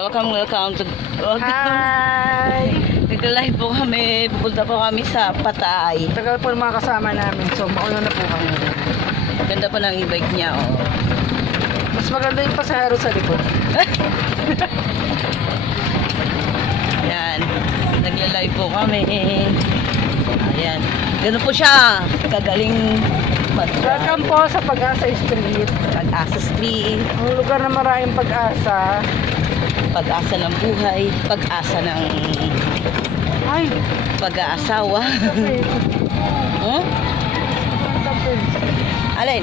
Welcome to... Hi! Nag-live po kami. Pupunta po kami sa Patay. Tagal po ng mga kasama namin. So, mauna na po kami. Ganda pa ng e-bike niya, oh. Mas maganda yung pasahero sa likod. Ayan. Nagla-live po kami. Ayan. Ganun po siya. Kagaling Welcome po sa Pag-asa Street. Pag-asa Street. Ang lugar na maraming pag-asa. Pag-asa ng buhay. Pag-asa ng Ay! pag-aasawa. Huh? Alin?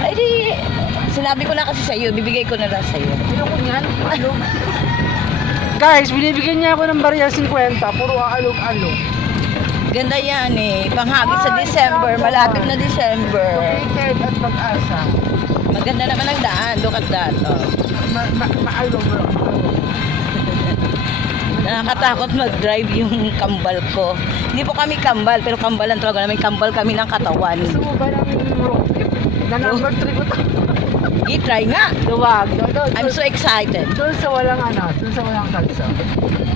Ay di, sinabi ko na kasi sa iyo, bibigay ko na lang sa iyo. Ayoko niyan. Alog. Guys, binibigyan niya ako ng barya 50. Puro alog-alog. Ganda yan eh. Panghagis sa December. Malapit na December. Located at Pag-asa. Maganda naman ang daan. Look at that. Oh. Maalog. Nakakatakot mag-drive yung kambal ko. Hindi po kami kambal, pero kambalan talaga namin. Kambal kami ng katawan. Gusto mo ba ng road trip? Na number 3 ko to. I-try nga. Luwag. I'm so excited. Doon sa walang doon sa walang kalsa.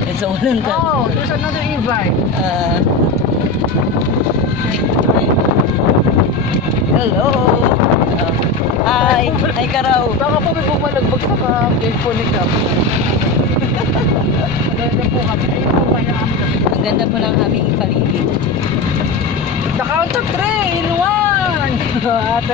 And so, walang ka. Oh, there's another e-bike. Hello. Hi. Hi ka raw. Baka po may bumalagbag sa gate po ni Cap. Maganda po kami. Ayun po kaya kami kami. Ang ganda po ng aming paligid. The count of 3 in 1!